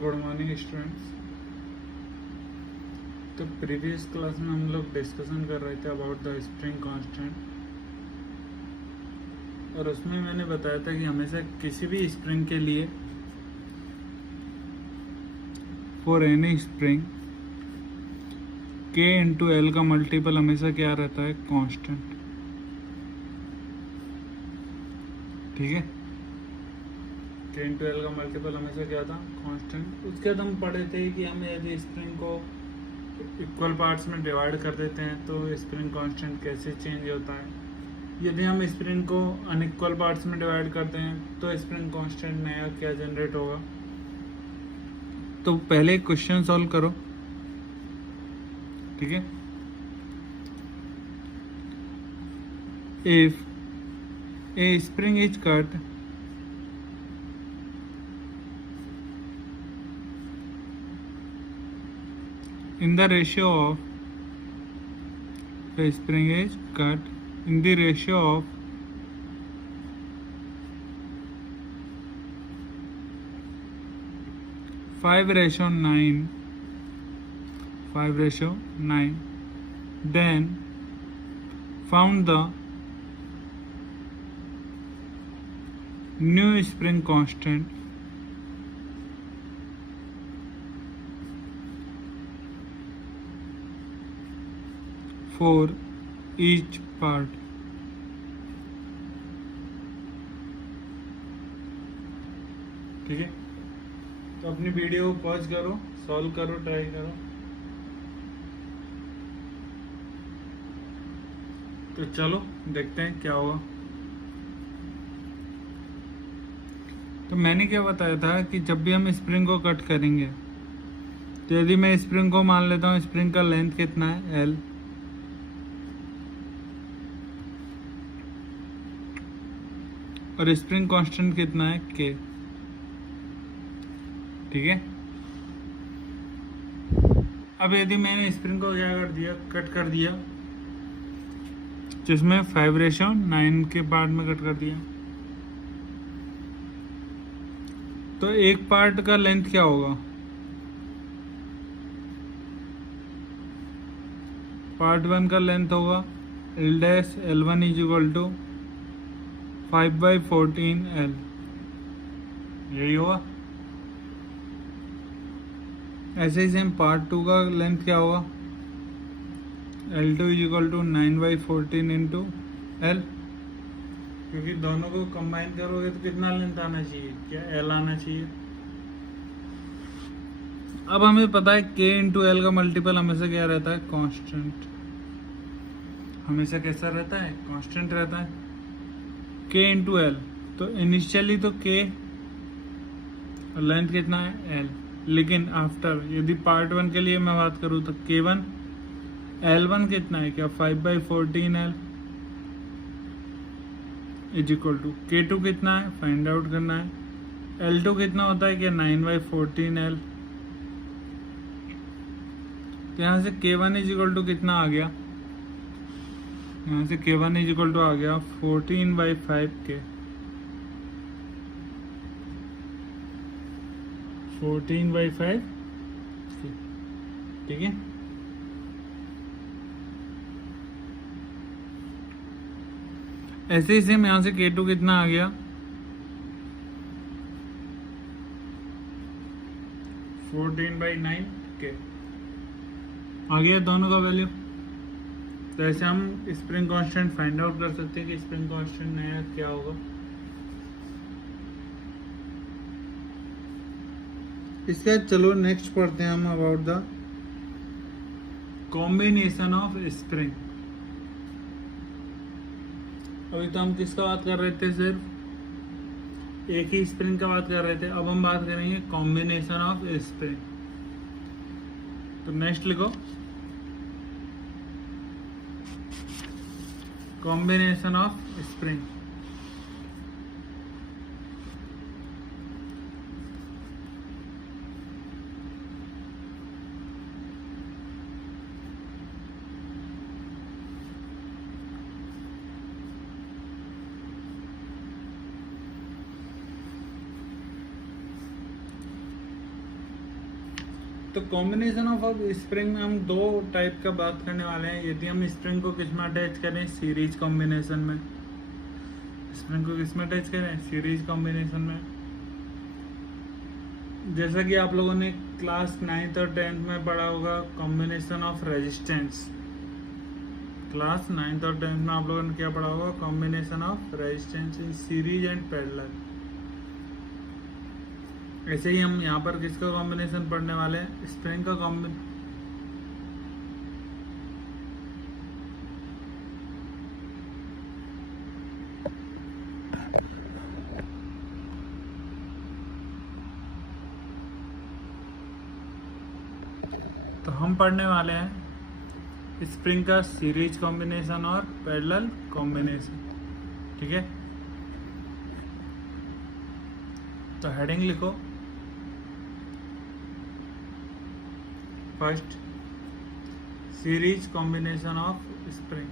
Good morning students. तो previous class में हम लोग डिस्कशन कर रहे थे अबाउट द स्प्रिंग कांस्टेंट, और उसमें मैंने बताया था कि हमेशा किसी भी स्प्रिंग के लिए फॉर एनी स्प्रिंग के इंटू एल का मल्टीपल हमेशा क्या रहता है, कांस्टेंट। ठीक है, के इंटू एल का मल्टीपल हमेशा क्या था, कांस्टेंट। उसके बाद हम पढ़े थे कि हम यदि स्प्रिंग को इक्वल पार्ट्स में डिवाइड कर देते हैं तो स्प्रिंग कांस्टेंट कैसे चेंज होता है। यदि हम स्प्रिंग को अनइक्वल पार्ट्स में डिवाइड करते हैं तो स्प्रिंग कांस्टेंट नया क्या जनरेट होगा। तो पहले क्वेश्चन सॉल्व करो, ठीक है। If A spring is cut in the ratio of the spring is cut in the ratio of 5:9, 5:9, then found the new spring constant for each part। ठीक है, तो अपनी वीडियो को पॉज करो, सॉल्व करो, ट्राई करो। तो चलो देखते हैं क्या हुआ। तो मैंने क्या बताया था कि जब भी हम स्प्रिंग को कट करेंगे तो यदि मैं स्प्रिंग को मान लेता हूँ, स्प्रिंग का लेंथ कितना है, एल, और स्प्रिंग कांस्टेंट कितना है, के। ठीक है, अब यदि मैंने स्प्रिंग को क्या कर दिया, कट कर दिया, जिसमें 5:9 के पार्ट में कट कर दिया, तो एक पार्ट का लेंथ क्या होगा, पार्ट 1 का लेंथ होगा L dash L1 is equal to 5/14 L, यही होगा। ऐसे ही सेम पार्ट 2 का लेंथ क्या होगा, L2 is equal to 9/14 into L, क्योंकि दोनों को कंबाइन करोगे तो कितना लेंथ आना चाहिए, क्या L आना चाहिए। अब हमें पता है K इंटू L का मल्टीपल हमेशा क्या रहता है, कांस्टेंट। हमेशा कैसा रहता है, कांस्टेंट रहता है, K इंटू एल। तो इनिशियली तो K और लेंथ कितना है, L, लेकिन आफ्टर यदि पार्ट 1 के लिए मैं बात करूँ तो K1 L1 कितना है, क्या 5/14 L is equal to K2 कितना है, फाइंड आउट करना है। L2 कितना होता है, क्या 9/14 L। तो यहाँ से K1 इज इक्वल टू कितना आ गया, यहाँ से K1 इज इक्वल टू आ गया 14/5 K, 14/5 K। ठीक है, ऐसे ही सेम यहाँ से K2 कितना आ गया, 14/9 K आ गया दोनों का वैल्यू। तो ऐसे हम स्प्रिंग कांस्टेंट फाइंड आउट कर सकते हैं कि स्प्रिंग कांस्टेंट नया क्या होगा। इसके बाद चलो नेक्स्ट पढ़ते हैं हम about the combination of spring. अभी तो हम किसका बात कर रहे थे, सिर्फ एक ही स्प्रिंग का बात कर रहे थे। अब हम बात करेंगे कॉम्बिनेशन ऑफ स्प्रिंग। तो नेक्स्ट लिखो, combination of spring। तो कॉम्बिनेशन ऑफ अब स्प्रिंग में हम दो टाइप का बात करने वाले हैं। यदि हम स्प्रिंग को किस में अटैच करें, सीरीज कॉम्बिनेशन में। स्प्रिंग को किस में अटैच करें, सीरीज कॉम्बिनेशन में। जैसा कि आप लोगों ने क्लास 9th और 10th में पढ़ा होगा combination of resistance. Class 9th और 10th में आप लोगों ने क्या पढ़ा होगा, combination of resistance in series and parallel. ऐसे ही हम यहाँ पर किसका कॉम्बिनेशन पढ़ने वाले हैं, स्प्रिंग का कॉम्बिनेशन। तो हम पढ़ने वाले हैं स्प्रिंग का सीरीज कॉम्बिनेशन और पैरेलल कॉम्बिनेशन। ठीक है, तो हेडिंग लिखो, first series combination of spring.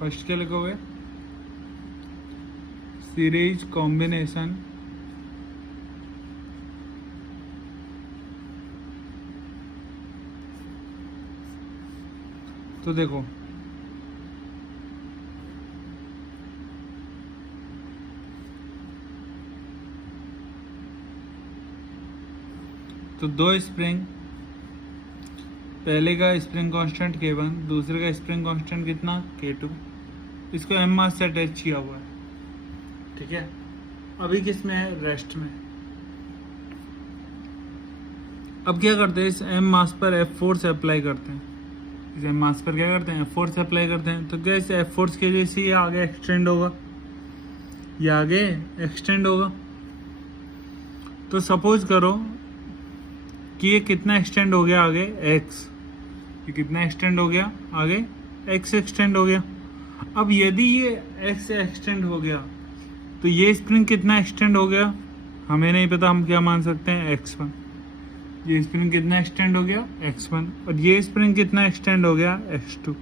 First क्या लिखोगे, सीरीज कॉम्बिनेशन तो देखो तो दो स्प्रिंग, पहले का स्प्रिंग कांस्टेंट K1, दूसरे का स्प्रिंग कांस्टेंट कितना K2, इसको m मास से अटैच किया हुआ है। ठीक है, अभी किस में है, रेस्ट में। अब क्या करते हैं, इस m मास पर F फोर्स अप्लाई करते हैं। इस m मास पर क्या करते हैं, F फोर्स अप्लाई करते हैं। तो क्या इस F फोर्स की वजह से ये आगे एक्सटेंड होगा, ये आगे एक्सटेंड होगा। तो सपोज करो कि ये कितना एक्सटेंड हो गया आगे, x। ये कितना एक्सटेंड हो गया आगे, x एक्सटेंड हो गया। अब यदि ये x एक्सटेंड हो गया तो ये स्प्रिंग कितना एक्सटेंड हो गया, हमें नहीं पता, हम क्या मान सकते हैं, x1। ये स्प्रिंग कितना एक्सटेंड हो गया, x1, और ये स्प्रिंग कितना एक्सटेंड हो गया, x2।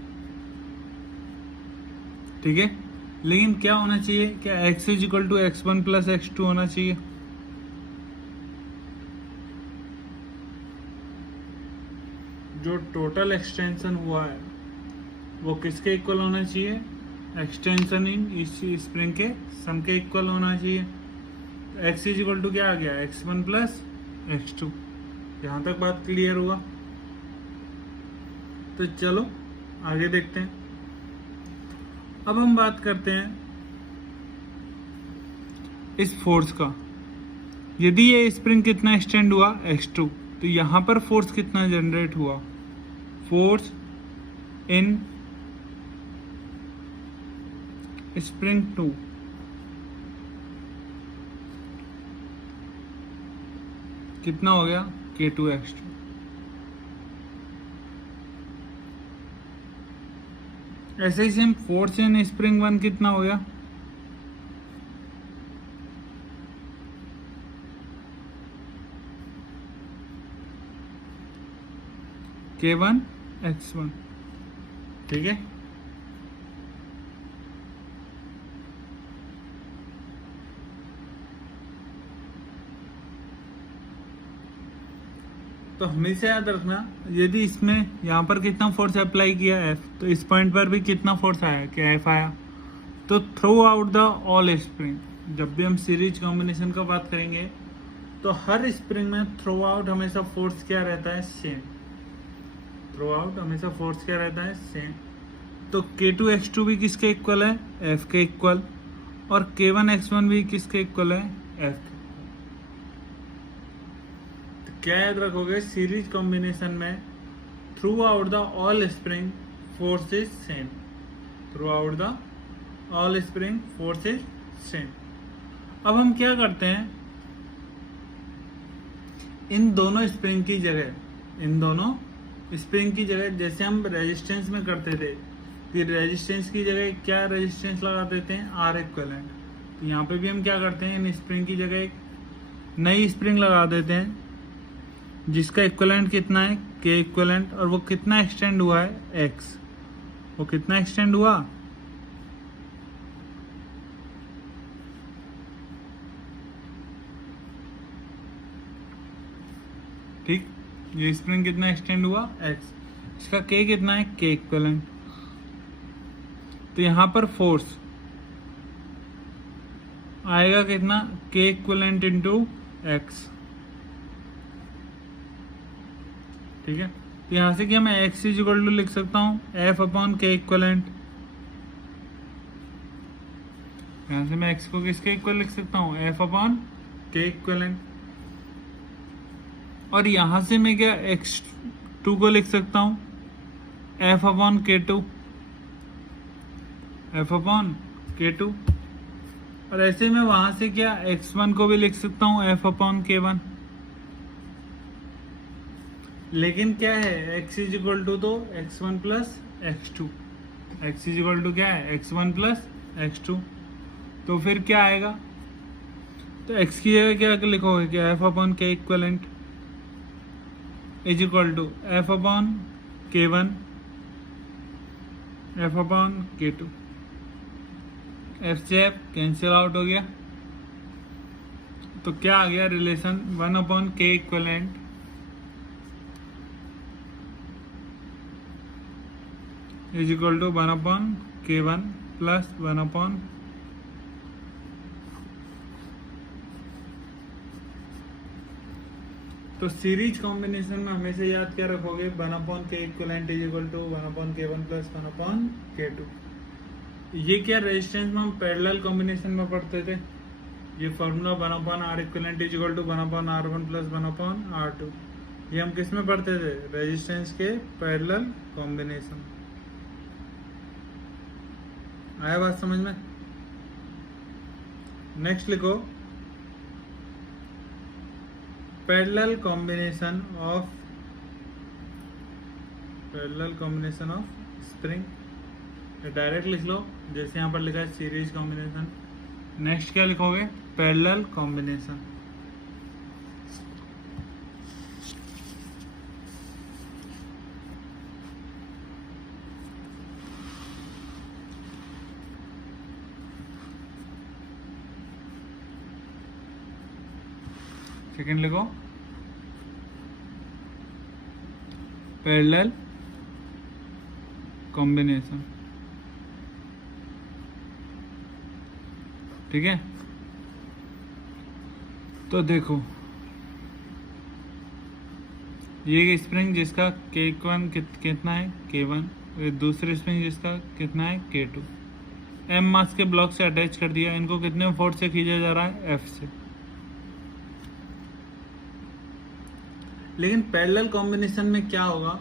ठीक है, लेकिन क्या होना चाहिए, क्या x इक्वल टू x1 प्लस x2 होना चाहिए। जो टोटल एक्सटेंशन हुआ है वो किसके इक्वल होना चाहिए, एक्सटेंशन इन इस स्प्रिंग के सम के इक्वल होना चाहिए। x इज इक्वल टू क्या आ गया, x1 प्लस x2। यहाँ तक बात क्लियर हुआ। तो चलो आगे देखते हैं। अब हम बात करते हैं इस फोर्स का। यदि ये स्प्रिंग कितना एक्सटेंड हुआ, x2, तो यहाँ पर फोर्स कितना जनरेट हुआ, फोर्स इन स्प्रिंग 2 कितना हो गया, K2x2। ऐसे ही सेम फोर्स इन स्प्रिंग 1 कितना हो गया, K1x1। ठीक है, तो हमेशा याद रखना, यदि इसमें यहाँ पर कितना फोर्स अप्लाई किया F, तो इस पॉइंट पर भी कितना फोर्स आया, क्या F आया। तो through out the all spring, जब भी हम सीरीज कॉम्बिनेशन का बात करेंगे तो हर स्प्रिंग में थ्रू आउट हमेशा फोर्स क्या रहता है, सेम। थ्रू आउट हमेशा फोर्स क्या रहता है, सेम। तो K2x2 भी किसके इक्वल है, F के इक्वल, और K1x1 भी किसके इक्वल है, F के। तो क्या याद रखोगे, सीरीज कॉम्बिनेशन में through out the all spring force is same. Through out the all spring force is same. अब हम क्या करते हैं, इन दोनों स्प्रिंग की जगह, इन दोनों स्प्रिंग की जगह, जैसे हम रेजिस्टेंस में करते थे, कि रेजिस्टेंस की जगह क्या रेजिस्टेंस लगा देते हैं, R इक्विवेलेंट। तो यहाँ पे भी हम क्या करते हैं, इन स्प्रिंग की जगह एक नई स्प्रिंग लगा देते हैं जिसका इक्विवेलेंट कितना है, K इक्विवेलेंट, और वो कितना एक्सटेंड हुआ है, X। वो कितना एक्सटेंड हुआ, ठीक, ये स्प्रिंग कितना एक्सटेंड हुआ x, इसका k कितना है k इक्विवेलेंट। तो यहाँ पर फोर्स आएगा कितना k इक्विवेलेंट इंटू x। ठीक है, तो यहाँ से क्या मैं x इज इक्वल टू लिख सकता हूँ F अपॉन k इक्विवेलेंट। यहाँ से मैं x को किसके इक्वल लिख सकता हूँ F अपॉन k इक्विवेलेंट। और यहाँ से मैं क्या x2 को लिख सकता हूँ F upon k2, F upon k2। और ऐसे में वहां से क्या x1 को भी लिख सकता हूँ F अपॉन k1। लेकिन क्या है x इज इक्वल टू तो x1 प्लस x2, x is equal to क्या है x1 प्लस x2। तो फिर क्या आएगा, तो x की जगह क्या लिखोगे क्या F upon k equivalent is equal to F upon k1 F upon k2। F से F कैंसिल आउट हो गया, तो क्या आ गया relation 1 upon k equivalent is equal to 1 upon k1 plus 1 upon तो सीरीज कॉम्बिनेशन में हमेशा याद क्या रखोगे 1 upon k equivalent is equal to 1 upon k1 plus 1 upon k2। ये क्या रेजिस्टेंस में हम पैरेलल कॉम्बिनेशन में पढ़ते थे, ये formula 1 upon r equivalent is equal to 1 upon r1 plus 1 upon r2। ये हम किस में पढ़ते थे, रेजिस्टेंस के पैरेलल कॉम्बिनेशन। आया बात समझ में। नेक्स्ट लिखो parallel combination of spring. Direct लिख लो जैसे यहाँ पर लिखा है सीरीज कॉम्बिनेशन। नेक्स्ट क्या लिखोगे, पैरेलल कॉम्बिनेशन। सेकंड लिखो पैरेलल कॉम्बिनेशन। ठीक है, तो देखो ये स्प्रिंग जिसका K1 कितना है K1, ये दूसरी स्प्रिंग जिसका कितना है K2, M मास के ब्लॉक से अटैच कर दिया। इनको कितने फोर्स से खींचा जा रहा है, F से। लेकिन पैरेलल कॉम्बिनेशन में क्या होगा,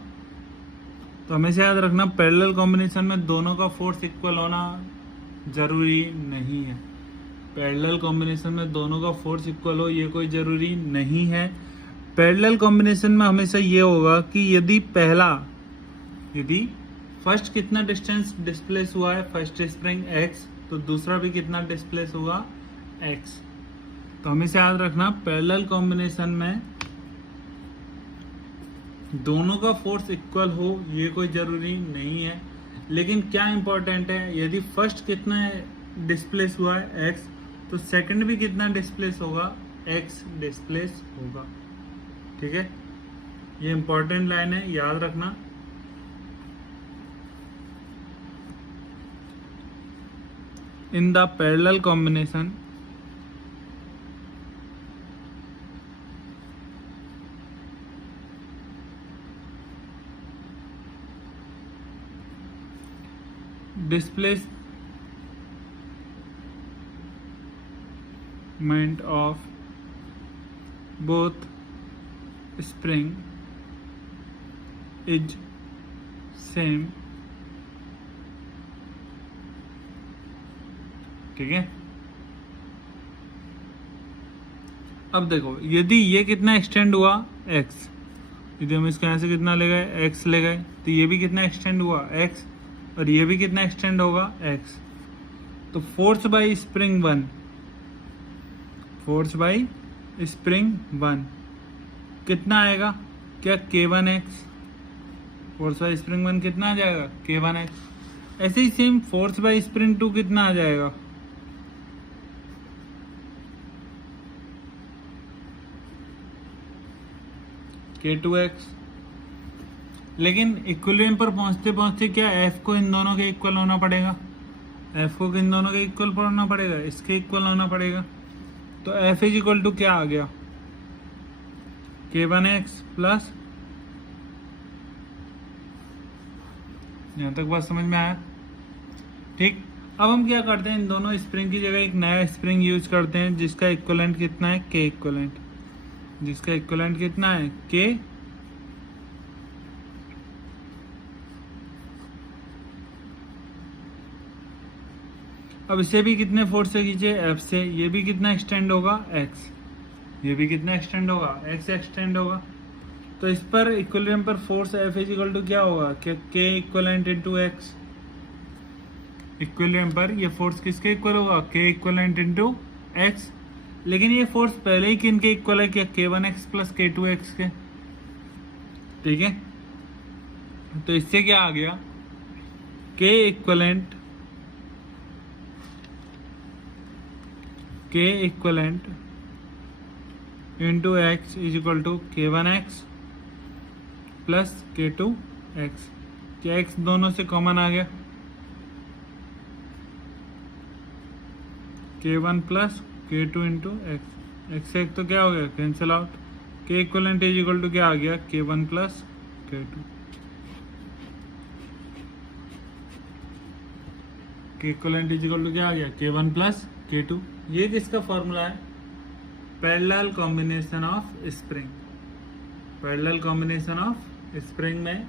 तो हमेशा याद रखना पैरेलल कॉम्बिनेशन में दोनों का फोर्स इक्वल होना जरूरी नहीं है। पैरेलल कॉम्बिनेशन में दोनों का फोर्स इक्वल हो ये कोई जरूरी नहीं है। पैरेलल कॉम्बिनेशन में हमेशा ये होगा कि यदि फर्स्ट कितना डिस्टेंस डिस्प्लेस हुआ है, फर्स्ट स्प्रिंग x, तो दूसरा भी कितना डिस्प्लेस हुआ x। तो हमेशा याद रखना पैरेलल कॉम्बिनेशन में दोनों का फोर्स इक्वल हो ये कोई जरूरी नहीं है। लेकिन क्या इंपॉर्टेंट है, यदि फर्स्ट कितना डिस्प्लेस हुआ है x, तो सेकंड भी कितना डिस्प्लेस होगा, x डिस्प्लेस होगा। ठीक है, ये इंपॉर्टेंट लाइन है, याद रखना। In the parallel combination displacement of both spring is same। ठीक है, अब देखो यदि ये कितना एक्सटेंड हुआ x, यदि हम इसको यहाँ से कितना ले गए x ले गए, तो ये भी कितना एक्सटेंड हुआ x, और ये भी कितना एक्सटेंड होगा x। तो फोर्स बाई स्प्रिंग 1 कितना आएगा, क्या K1x। फोर्स बाई स्प्रिंग 1 कितना आ जाएगा K1x। ऐसे ही सेम फोर्स बाई स्प्रिंग 2 कितना आ जाएगा, K2x। लेकिन इक्विलिब्रियम पर पहुंचते पहुंचते क्या F को इन दोनों के इक्वल होना पड़ेगा, F को इन दोनों के इक्वल होना पड़ेगा, इसके इक्वल होना पड़ेगा। तो F इज इक्वल टू क्या आ गया, K1x प्लस, यहाँ तक बात समझ में आया? ठीक। अब हम क्या करते हैं, इन दोनों स्प्रिंग की जगह एक नया स्प्रिंग यूज करते हैं जिसका इक्विवेलेंट कितना है, K इक्विवेलेंट, जिसका इक्विवेलेंट कितना है, K। अब इसे भी कितने फोर्स से खींचे, F से। ये भी कितना एक्सटेंड होगा, X। ये भी कितना एक्सटेंड होगा, X एक्सटेंड होगा। तो इस पर इक्विलिब्रियम पर force F is equal to क्या होगा, K equivalent into X। Equilibrium पर ये फोर्स किसके इक्वल होगा, K इक्विवेलेंट इंटू X। लेकिन ये फोर्स पहले ही किनके इक्वल है, क्या K1x प्लस K2x के। ठीक है, तो इससे क्या आ गया, K equivalent into X is equal to K1x plus K2x। क्या X दोनों से कॉमन आ गया, K1 plus K2 into X से तो क्या हो गया, cancel out. K equivalent is equal to क्या आ गया, K1 plus K2। K equivalent is equal to क्या आ गया, K1 प्लस K2। ये किसका फॉर्मूला है, parallel combination of spring. Parallel combination of spring में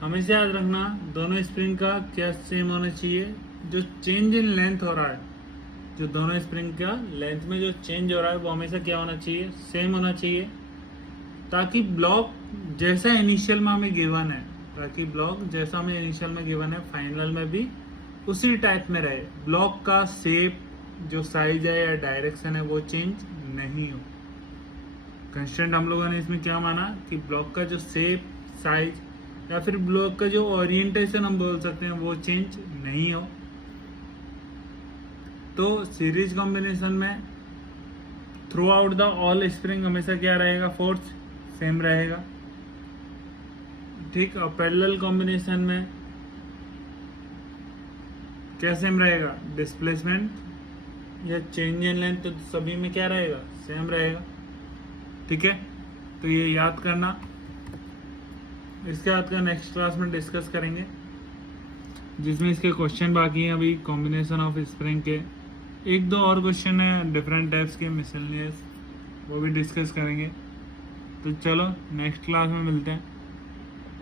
हमेशा याद रखना दोनों स्प्रिंग का क्या सेम होना चाहिए, जो चेंज इन लेंथ हो रहा है, जो दोनों स्प्रिंग का लेंथ में जो चेंज हो रहा है वो हमेशा क्या होना चाहिए, सेम होना चाहिए, ताकि ब्लॉक जैसा इनिशियल में हमें गिवन है, ताकि ब्लॉक जैसा हमें इनिशियल में गिवन है फाइनल में भी उसी टाइप में रहे। ब्लॉक का शेप, जो साइज है या डायरेक्शन है वो चेंज नहीं हो। कंस्टेंट हम लोगों ने इसमें क्या माना कि ब्लॉक का जो शेप, साइज या फिर ब्लॉक का जो ओरिएंटेशन हम बोल सकते हैं वो चेंज नहीं हो। तो सीरीज कॉम्बिनेशन में through out the all spring हमेशा क्या रहेगा, फोर्स सेम रहेगा। ठीक। और पैरेलल कॉम्बिनेशन में क्या सेम रहेगा, डिस्प्लेसमेंट या चेंज इन लेंथ, तो सभी में क्या रहेगा, सेम रहेगा। ठीक है, तो ये याद करना। इसके बाद का नेक्स्ट क्लास में डिस्कस करेंगे, जिसमें इसके क्वेश्चन बाकी हैं अभी कॉम्बिनेशन ऑफ स्प्रिंग के। एक दो और क्वेश्चन है डिफरेंट टाइप्स के मिसलेनियस, वो भी डिस्कस करेंगे। तो चलो नेक्स्ट क्लास में मिलते हैं।